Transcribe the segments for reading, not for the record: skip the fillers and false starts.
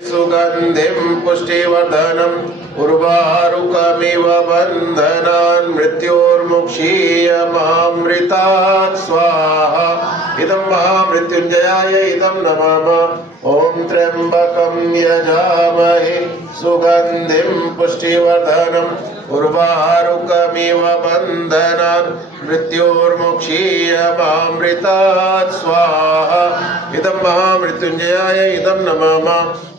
सुगंधिं पुष्टिवर्धनम् उर्वारुकमिव बन्धनान् मृत्योर्मुक्षीयमामृतात् स्वाहा। इदं महामृत्युञ्जयाय इदं नमः। ॐ त्र्यम्बकं यजामहे सुगंधिं पुष्टिवर्धनम् उर्वारुकमिव बन्धनान् मृत्योर्मुक्षीयमामृतात् स्वाहा। इदं महामृत्युञ्जयाय इदं नमः।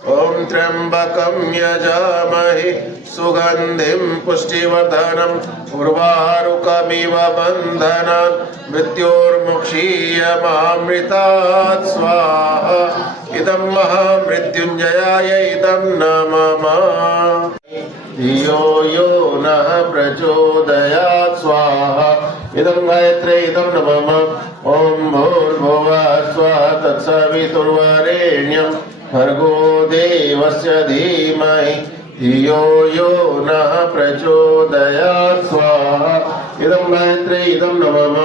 ॐ त्र्यम्बकं यजामहे सुगंधिं पुष्टिवर्धनम् उर्वारुकमिव बन्धनान् मृत्योर्मुक्षीयमामृतात् स्वाहा। इदं महामृत्युञ्जयाय इदं नमः। धियो यो नः प्रचोदयात् स्वाहा। इदं गायत्र्यै इदं नमः। ॐ भूर्भुवः स्वः तत्सवितुर्वरेण्यं भर्गो देवस्य धीमहि धियो यो नः प्रचोदयात् स्वाहा। इदं गायत्र्यै इदं नमः।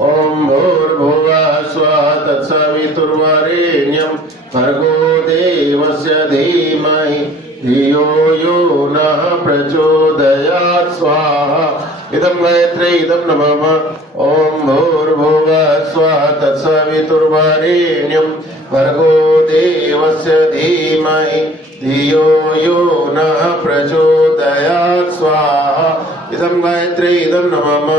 ॐ भूर्भुवः स्वः तत्सवितुर्वरेण्यं भर्गो देवस्य धीमहि धियो यो नः प्रचोदयात् स्वाहा। इदं गायत्र्यै इदं नमः। ॐ भूर्भुवः स्वः तत्सवितुर्वरेण्यं भर्गो देवस्य धीमहि धियो यो नः प्रचोदयात् स्वाहा। इदं गायत्र्यै इदं नमः।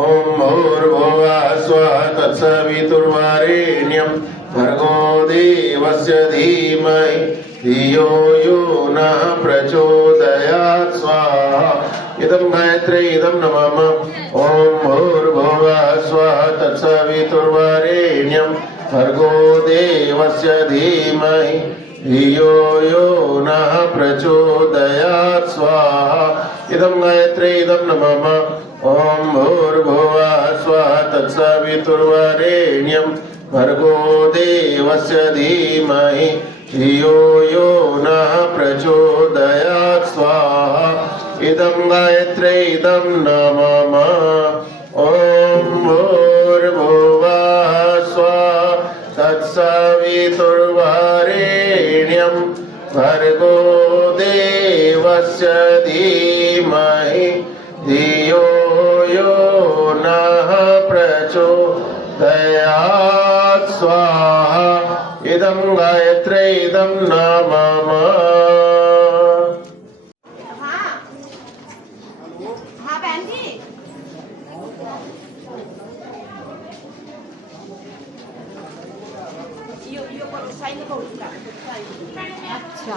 ॐ भूर्भुवः स्वः तत्सवितुर्वरेण्यं भर्गो देवस्य धीमहि धियो यो नः प्रचोदयात् स्वाहा। इदं गायत्र्यै इदं नमः। ॐ भूर्भुवः स्वः तत्सवितुर्वरेण्यं भर्गो देवस्य धीमहि धियो यो नः प्रचोदयात् स्वाहा। इदं गायत्र्यै इदं नमः। ॐ भूर्भुवः स्वः तत्सवितुर्वरेण्यं भर्गो देवस्य धीमहि धियो यो नः प्रचोदयात् स्वाहा। इदं गायत्र्यै इदं नमः। ॐ भूर्भुवः स्वः तत्सवितुर्वरेण्यं भर्गो देवस्य धीमहि धियो यो नः प्रचोदयात् स्वाहा। इदं गायत्र्यै इदं नमः। अच्छा